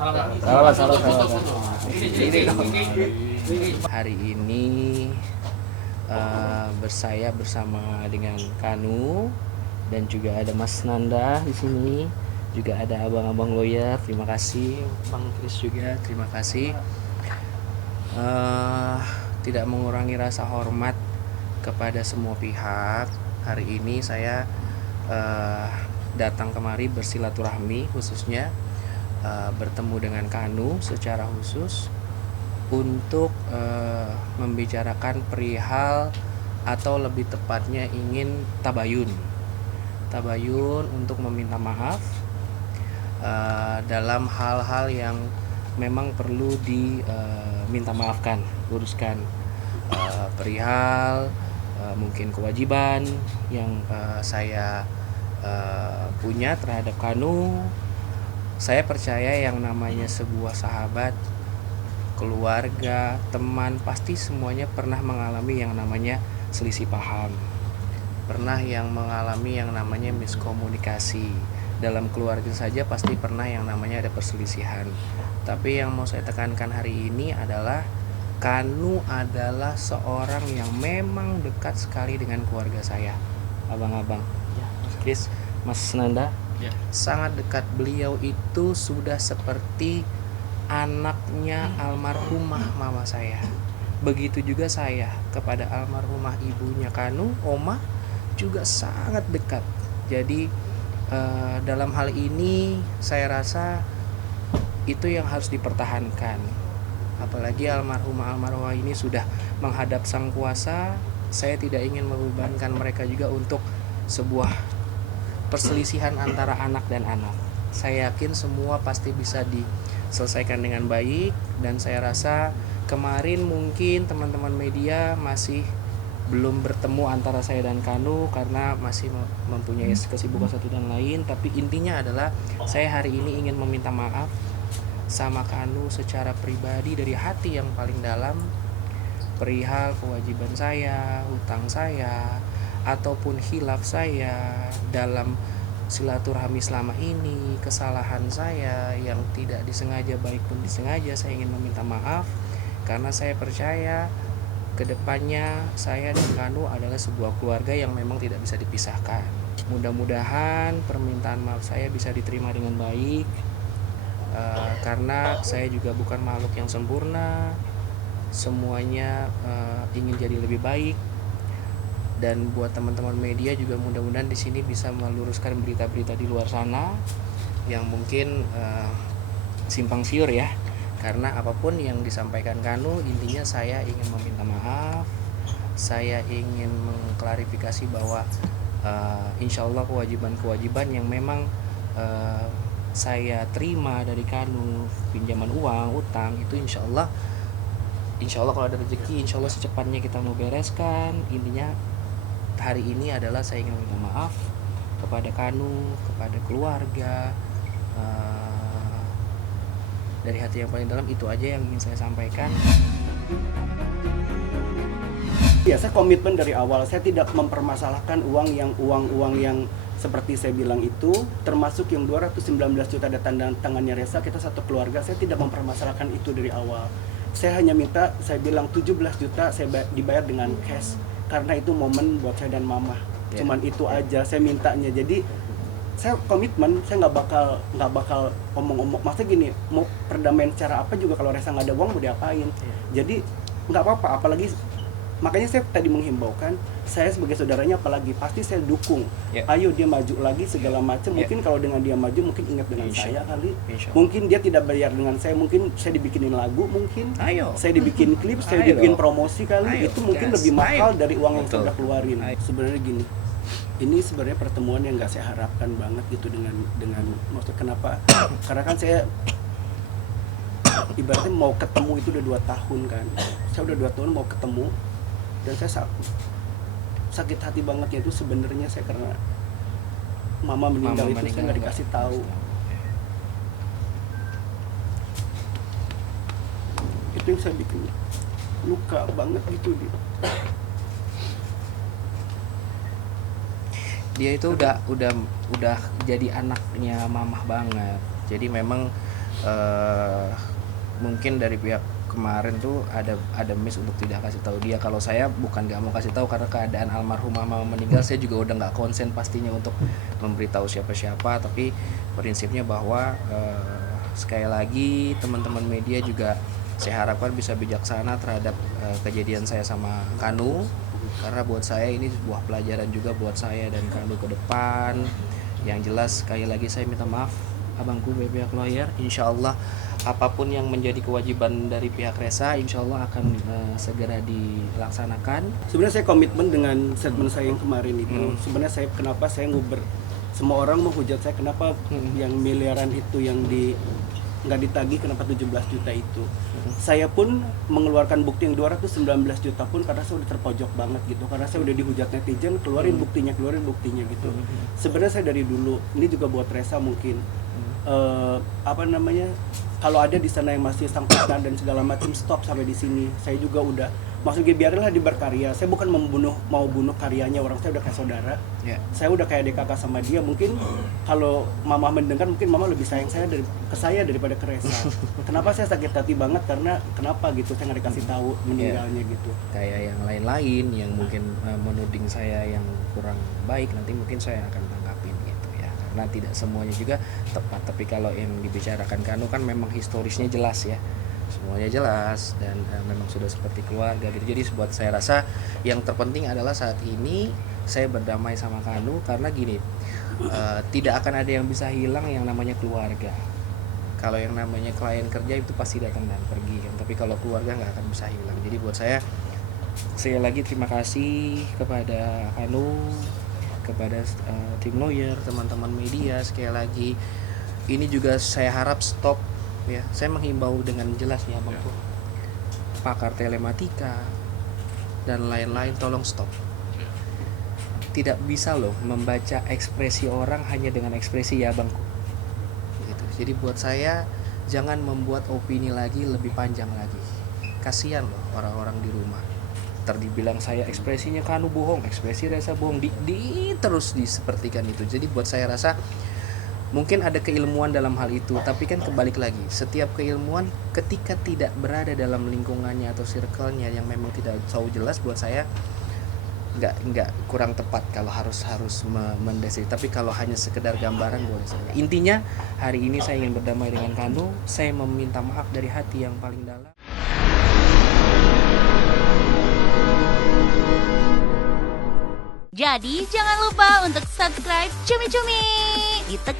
Hari ini saya bersama dengan Kanu dan juga ada Mas Nanda di sini, juga ada abang-abang lawyer. Terima kasih, Bang Chris juga. Terima kasih. Tidak mengurangi rasa hormat kepada semua pihak. Hari ini saya datang kemari bersilaturahmi, khususnya bertemu dengan Kanu secara khusus untuk membicarakan perihal, atau lebih tepatnya ingin tabayun untuk meminta maaf dalam hal-hal yang memang perlu diminta maafkan, luruskan, perihal mungkin kewajiban yang saya punya terhadap Kanu. Saya percaya yang namanya sebuah sahabat, keluarga, teman, pasti semuanya pernah mengalami yang namanya selisih paham, pernah yang mengalami yang namanya miskomunikasi. Dalam keluarga saja pasti pernah yang namanya ada perselisihan. Tapi yang mau saya tekankan hari ini adalah Kanu adalah seorang yang memang dekat sekali dengan keluarga saya, abang-abang, ya, Mas Chris, Mas Nanda, ya. Sangat dekat. Beliau itu sudah seperti anaknya almarhumah mama saya. Begitu juga saya kepada almarhumah ibunya Kanu, Oma, juga sangat dekat. Jadi dalam hal ini saya rasa itu yang harus dipertahankan. Apalagi almarhumah ini sudah menghadap Sang Kuasa. Saya tidak ingin membebankan mereka juga untuk sebuah perselisihan antara anak dan anak. Saya yakin semua pasti bisa diselesaikan dengan baik, dan saya rasa kemarin mungkin teman-teman media masih belum bertemu antara saya dan Kanu karena masih mempunyai kesibukan satu dan lain. Tapi intinya adalah saya hari ini ingin meminta maaf sama Kanu secara pribadi dari hati yang paling dalam perihal kewajiban saya, hutang saya, ataupun khilaf saya dalam silaturahmi selama ini, kesalahan saya yang tidak disengaja baik pun disengaja. Saya ingin meminta maaf karena saya percaya kedepannya saya dan Kanu adalah sebuah keluarga yang memang tidak bisa dipisahkan. Mudah-mudahan permintaan maaf saya bisa diterima dengan baik, karena saya juga bukan makhluk yang sempurna. Semuanya ingin jadi lebih baik. Dan buat teman-teman media juga mudah-mudahan di sini bisa meluruskan berita-berita di luar sana yang mungkin simpang siur ya. Karena apapun yang disampaikan Kanu, intinya saya ingin meminta maaf. Saya ingin mengklarifikasi bahwa insya Allah kewajiban-kewajiban yang memang saya terima dari Kanu, pinjaman uang, utang, itu insya Allah kalau ada rezeki, insya Allah secepatnya kita mau bereskan. Intinya hari ini adalah saya ingin meminta maaf kepada Kanu, kepada keluarga, dari hati yang paling dalam. Itu aja yang ingin saya sampaikan. Ya, saya komitmen dari awal. Saya tidak mempermasalahkan uang yang seperti saya bilang itu, termasuk yang 219 juta ada tanda tangannya Reza. Kita satu keluarga. Saya tidak mempermasalahkan itu dari awal. Saya hanya minta, saya bilang 17 juta saya dibayar dengan cash, karena itu momen buat saya dan mama. Cuman itu aja saya mintanya. Jadi saya komitmen, saya nggak bakal omong-omong. Maksudnya gini, mau perdamaian secara apa juga kalau Reza nggak ada uang mau diapain. Jadi nggak apa-apa. Apalagi makanya saya tadi menghimbau kan, saya sebagai saudaranya apalagi pasti saya dukung. Ayo dia maju lagi segala macam. Mungkin kalau dengan dia maju mungkin ingat dengan saya kali. Mungkin dia tidak bayar dengan saya, mungkin saya dibikinin lagu, mungkin saya dibikin klip, saya dibikin promosi kali. Itu mungkin lebih mahal dari uang yang saya udah keluarin. Sebenarnya gini, ini sebenarnya pertemuan yang nggak saya harapkan banget gitu dengan maksud kenapa? Karena kan saya ibaratnya mau ketemu itu udah 2 tahun kan. Saya udah 2 tahun mau ketemu, dan saya sakit hati bangetnya itu sebenarnya saya karena mama meninggal itu saya nggak dikasih tahu. Itu yang saya bikin luka banget gitu dia. Dia itu udah jadi anaknya mamah banget. Jadi memang mungkin dari pihak kemarin tuh ada miss untuk tidak kasih tahu dia. Kalau saya bukan nggak mau kasih tahu karena keadaan almarhumah mama meninggal, saya juga udah nggak konsen pastinya untuk memberitahu siapa-siapa, tapi prinsipnya bahwa sekali lagi teman-teman media juga saya harapkan bisa bijaksana terhadap kejadian saya sama Kanu, karena buat saya ini sebuah pelajaran juga buat saya dan Kanu ke depan. Yang jelas sekali lagi saya minta maaf abangku dari pihak lawyer. Insya Allah apapun yang menjadi kewajiban dari pihak Resa, insya Allah akan segera dilaksanakan. Sebenarnya saya komitmen dengan statement saya yang kemarin itu. Sebenarnya kenapa saya nguber, semua orang menghujat saya kenapa yang miliaran itu yang nggak ditagih, kenapa 17 juta itu. Saya pun mengeluarkan bukti yang 219 juta pun karena saya udah terpojok banget gitu, karena saya udah dihujat netizen, keluarin buktinya gitu. Sebenarnya saya dari dulu, ini juga buat Resa mungkin, kalau ada di sana yang masih sangkutan dan segala macam, stop sampai di sini. Saya juga udah, maksudnya biarlah dia berkarya. Saya bukan mau bunuh karyanya orang, saya udah kayak saudara. Saya udah kayak adik kakak sama dia. Mungkin kalau mama mendengar, mungkin mama lebih sayang ke saya daripada ke Resa. Kenapa saya sakit hati banget, karena kenapa gitu saya nggak dikasih tahu meninggalnya gitu. Kayak yang lain-lain yang mungkin menuding saya yang kurang baik, nanti mungkin saya akan tanggapin gitu ya, karena tidak semuanya juga tepat. Tapi kalau yang dibicarakan Kanu kan memang historisnya jelas ya, semuanya jelas dan memang sudah seperti keluarga gitu. Jadi buat saya rasa yang terpenting adalah saat ini saya berdamai sama Kanu, karena gini, tidak akan ada yang bisa hilang yang namanya keluarga. Kalau yang namanya klien kerja itu pasti datang dan pergi kan, tapi kalau keluarga nggak akan bisa hilang. Jadi buat saya lagi terima kasih kepada Kanu, kepada tim lawyer, teman-teman media. Sekali lagi ini juga saya harap stop ya. Saya menghimbau dengan jelas ya Bang, pakar telematika dan lain-lain, tolong stop. Tidak bisa loh membaca ekspresi orang hanya dengan ekspresi ya Bangku gitu. Jadi buat saya jangan membuat opini lagi lebih panjang lagi. Kasihan loh orang-orang di rumah. Terdibilang saya ekspresinya Kanu bohong, ekspresi Resa bohong, terus disepertikan itu. Jadi buat saya rasa mungkin ada keilmuan dalam hal itu, tapi kan kebalik lagi, setiap keilmuan ketika tidak berada dalam lingkungannya atau circle-nya yang memang tidak tahu jelas, buat saya nggak kurang tepat kalau harus mendeskripsi. Tapi kalau hanya sekedar gambaran boleh saja. Intinya hari ini saya ingin berdamai dengan Kanu, saya meminta maaf dari hati yang paling dalam. Jadi jangan lupa untuk subscribe Cumi Cumi.